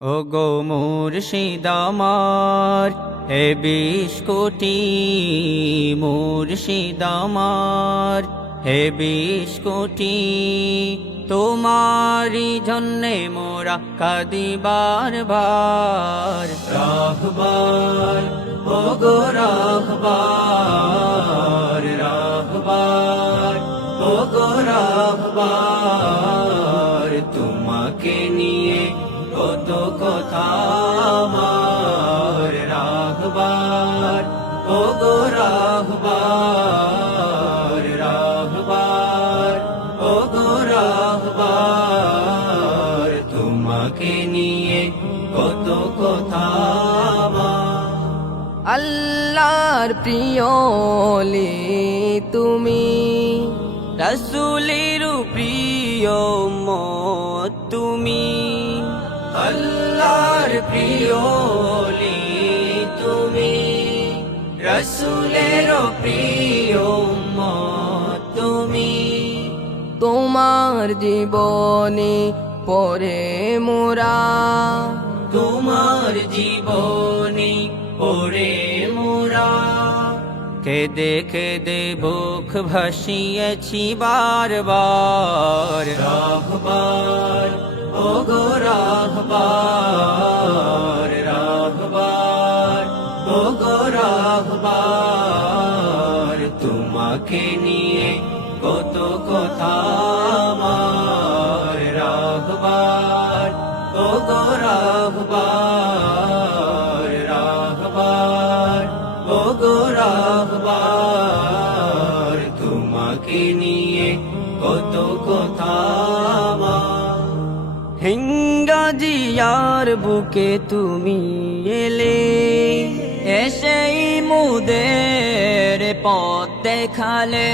ওগো মুর্শিদ আমার হে 20 কোটি মুর্শিদ আমার হে 20 কোটি তোমারি জন্যে মোরা কাঁদি বারবার রাহবার ওগো রাহবার রাহবার ওগো রাহবার তোমাকে নিয়ে কত কথা আমার রাহবার ওগো রাহবার রাহবার ওগো রাহবার তোমাকে নিয়ে কত কথা আমার। আল্লাহর প্রিয়লি তুমি রাসূলের প্রিয় উম্মত তুমি আল্লাহর প্রিয়লি তুমি রাসূলের প্রিয় উম্মত তুমি তোমার জীবনে পরে মোরা তোমার জীবনে পরে মোরা কেঁদে কেঁদে বুক ভাসিয়েছি বারবার রাহবার ওগো রাহবার রাহবার ওগো রাহবার তোমাকে নিয়ে কত কথা আমার রাহবার ওগো রাহবার রাহবার ওগো রাহবার তোমাকে নিয়ে কত কথা আমার। হিঙ্গাজিয়ার বুকে তুমি এলে এসেই মুদের পথ দেখালে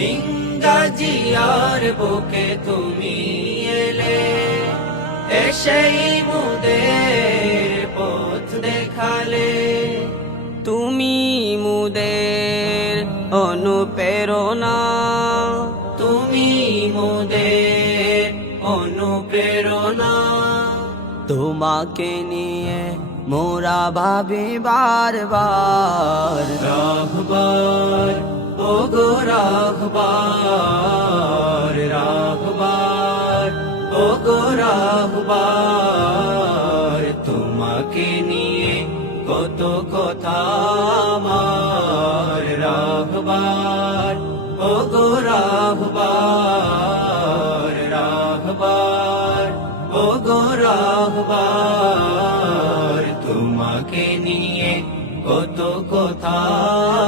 হিঙ্গাজিয়ার বুকে তুমি এলে এসেই মুদের পথ দেখালে তুমি মুদের অনুপ্রেরণা তুমি মুদের অনুপ্রেরণা তোমাকে নিয়ে মোরা ভাবি বারবার রাহবার ওগো রাহবার রাহবার ওগো রাহবার তোমাকে নিয়ে কত কথা আমার রাহবার ওগো রাহবার রাহবার ওগো রাহবার তোমাকে নিয়ে কত কথা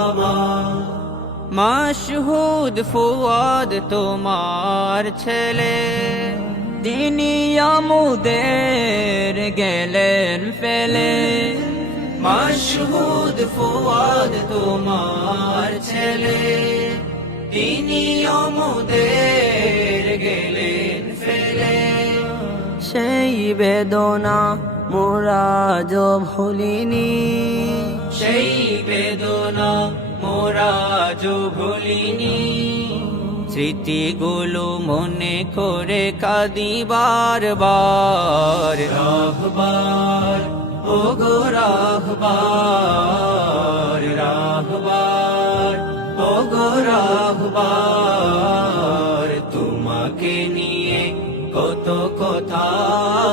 আমার। মাশহুদ ফুয়াদ তোমার ছেলে তিনি আমুদের গেলেন ফেলে মাশহুদ ফুয়াদ তোমার ছেলে তিনি আমুদের গেলেন ফেলে সেই বেদনা মোরা যো ভুলিনি সেই বেদনা মোরা যো ভুলিনি স্মৃতিগুলো মনে করে কাঁদি বারবার রাহবার ওগো রাহবার রাহবার ওগো রাহবার তোমাকে নিয়ে কত কথা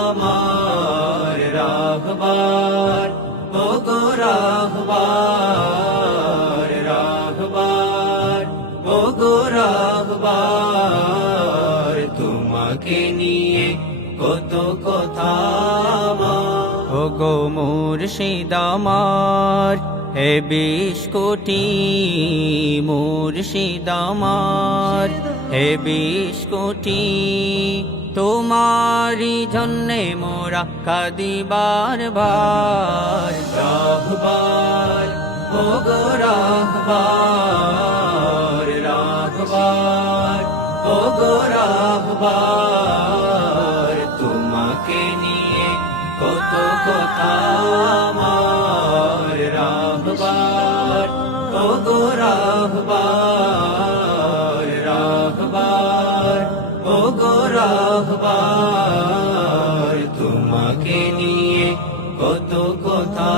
আমার রাহবার ওগো রাহবার রাহবার ওগো রাহবার তোমাকে নিয়ে কত কথা আমার। ওগো মুর্শিদ আমার হে 20 কোটি মুর্শিদ আমার হে 20 কোটি তোমারি জন্যে মোরা কাঁদি বারবার রাহবার ওগো রাহবার রাহবার ওগো রাহবার তোমাকে নিয়ে কত কথা আমার রাহবার ওগো রাহবার রাহবার ওগো রাহবার তোমাকে নিয়ে কত কথা